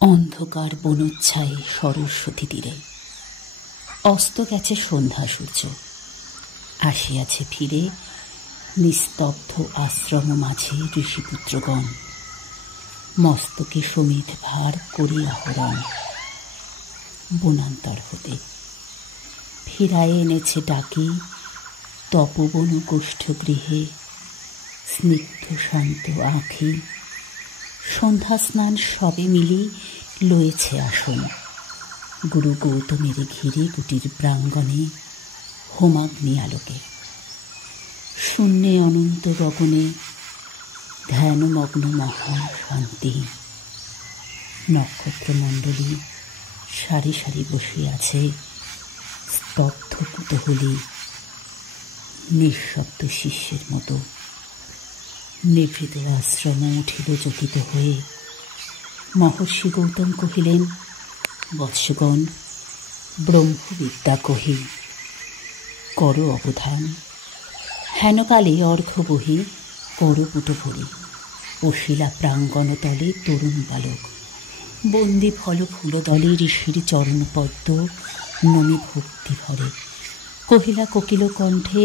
অন্ধকার বনোচ্ছায়ে সরস্বতী তীরে অস্ত গেছে সন্ধ্যা সূর্য, আসিয়াছে ফিরে নিস্তব্ধ আশ্রম মাঝে ঋষিপুত্রগণ, মস্তকে সমিধ ভার করি আহরণ। বনান্তর হতে ফিরায় এনেছে ডাকি তপবন গোষ্ঠ গৃহে, স্নিগ্ধ শান্ত আঁখি সন্ধ্যা স্নান সবে মিলি লয়েছে আসন। গুরু গৌতমের ঘিরে কুটির প্রাঙ্গণে হোমাগ্নি আলোকে, শূন্যে অনন্ত গগনে ধ্যানমগ্ন মহা শান্তি। নক্ষত্রমণ্ডলী সারি সারি বসিয়াছে স্তব্ধ কুতূহলী, নিঃশব্দ শিষ্যের মতো। নিভৃত আশ্রম উঠিল চকিত হয়ে। মহর্ষি গৌতম কহিলেন, বৎসগণ, ব্রহ্মবিদ্যা কহি, কর অবধান। হেনকালে অর্ঘ্য বহি করপুট ভরি, বসিলা প্রাঙ্গণতলে তরুণ বালক। বন্দি ফল ফুলদলে ঋষির চরণপদ্ম নমি ভক্তি ভরে। কহিলা কোকিল কণ্ঠে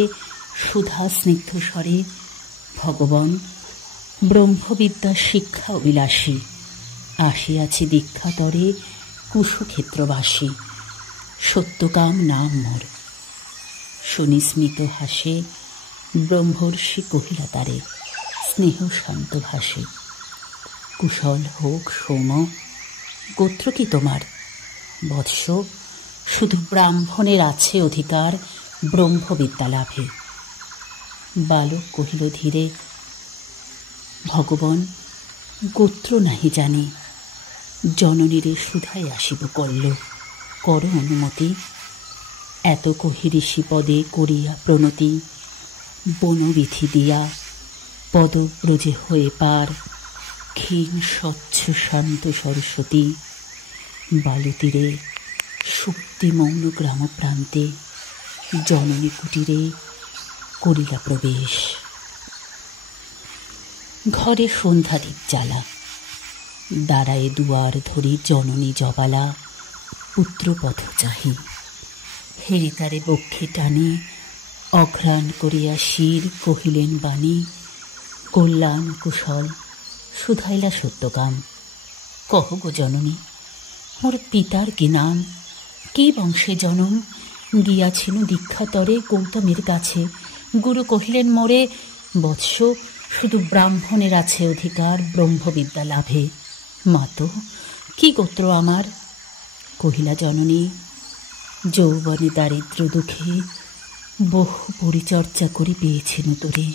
সুধা স্নিগ্ধ স্বরে, ভগবান, ব্রহ্মবিদ্যা শিক্ষা অভিলাষী, আসিয়াছি দীক্ষাতরে কুশক্ষেত্রবাসী। সত্যকাম নাম মোর। শুনি স্মিত হাসে ব্রহ্মর্ষি কহিলা তারে, স্নেহ শান্ত ভাষে। কুশল হোক সোম, গোত্র কি তোমার? বৎস, শুধু ব্রাহ্মণের আছে অধিকার ব্রহ্মবিদ্যা লাভে। বালক কহিল ধীরে, ভগবান, গোত্র নাহি জানি, জননীরে সুধাই আসিব কল্ল, কর অনুমতি। এত কহি ঋষি পদে করিয়া প্রণতি, বনবিধি দিয়া পদব্রজে হয়ে পার, ক্ষীণ স্বচ্ছ শান্ত সরস্বতী। বালুতীরে শক্তি মৌন গ্রাম প্রান্তে, জননী কুটিরে করিলা প্রবেশ। ঘরে সন্ধ্যাদীপ জ্বালা, দাঁড়ায়ে দুয়ার ধরি জননী জবালা। পুত্র পথ চাহি, হেরিতারে বক্ষে টানি, অঘ্রাণ করিয়া শির কহিলেন বাণী। কল্যাণ কুশল শুধাইলা সত্যকাম, কহ গো জননী, মোর পিতার কি নাম, কি বংশে জনম। গিয়াছিল দীক্ষাতরে গৌতমের কাছে, গুরু কহিলেন মোরে, বৎস, শুধু ব্রাহ্মণের আছে অধিকার ব্রহ্মবিদ্যা লাভে। মাতো, কি গোত্র আমার? কহিলা জননী, যৌবনে দারিদ্র দুঃখে বহু পরিচর্যা করি পেয়েছেন তোরে।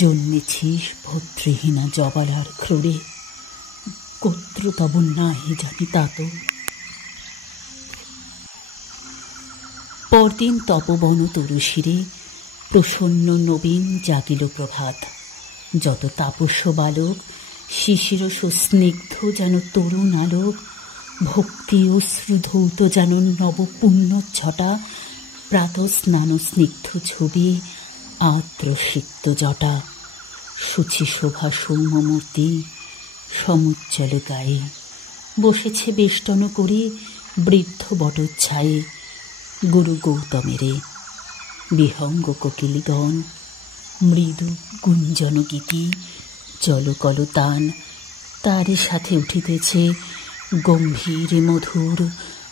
জন্মেছিস ভদ্রহীনা জবালার ক্রোড়ে, গোত্র তব নাহি জানি তাত। পরদিন তপবন তরুশিরে প্রসন্ন নবীন জাগিল প্রভাত। যত তাপস্য বালক শিশির সুস্নিগ্ধ যেন তরুণ আলোক, ভক্তি অশ্রুধৌত যেন নবপুণ্য ছটা। প্রাত স্নান স্নিগ্ধ ছবি আর্দ্র সিক্ত জটা, শুচি শোভা সৌম্যমূর্তি সমুজ্জ্বল গায়ে। বসেছে বেষ্টন করি বৃদ্ধ বটচ্ছায়ে, গুরু গৌতমেরে বিহঙ্গ কোকিলগণ। মৃদু গুঞ্জন গীতি জলকলতান, তারই সাথে উঠিতেছে গম্ভীর মধুর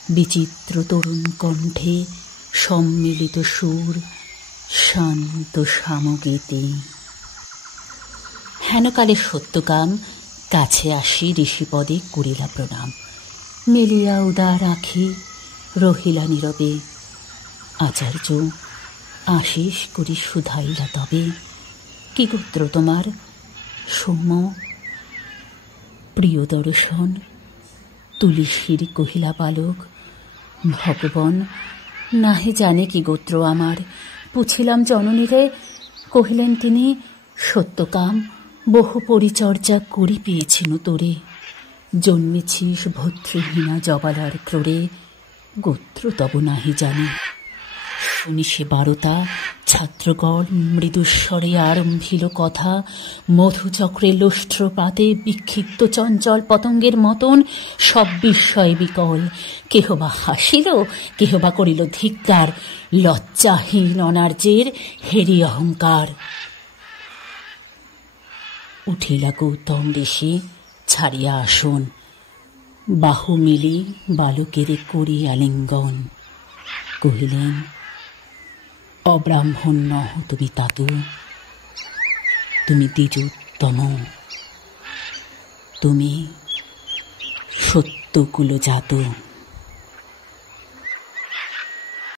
বিচিত্র তরুণ কণ্ঠে সম্মিলিত সুর, শান্ত সামগীতি। হেনকালে সত্যকাম কাছে আসি ঋষিপদে করিলা প্রণাম। মেলিয়া উদার আঁখি রহিলা নীরবে। আচার্য আশিস করি শুধাইলা তবে, কি গোত্র তোমার? সৌম। প্রিয় দর্শন তুলিশির কহিলা বালক, ভগবান, নাহি জানে কি গোত্র আমার। পুছিলাম জননীরে, কহিলেন তিনি, সত্যকাম, বহু পরিচর্যা করি পেয়েছেন তোরে। জন্মেছিস ভদ্রহীনা জবালার ক্রোড়ে, গোত্র তব নাহি জানি। 1912 ছাত্রগণ মৃদুস্বরে আরম্ভিল কথা। মধুচক্রে লুষ্ট্রপাতে বিক্ষিপ্ত চঞ্চল পতঙ্গের মতন সব বিস্ময় বিকল। কেহ বা হাসিল, কেহ বা করিল ধিক্কার, লজ্জাহীন অনার্যের হেরি অহংকার। উঠিলা গৌতম ঋষি ছাড়িয়া আসন, বাহু মিলি বালকেরে করি আলিঙ্গন। কহিলেন, অব্রাহ্মণ নহ তুমি তাতু, তুমি দ্বিজোত্তম, তুমি সত্যকুল জাত।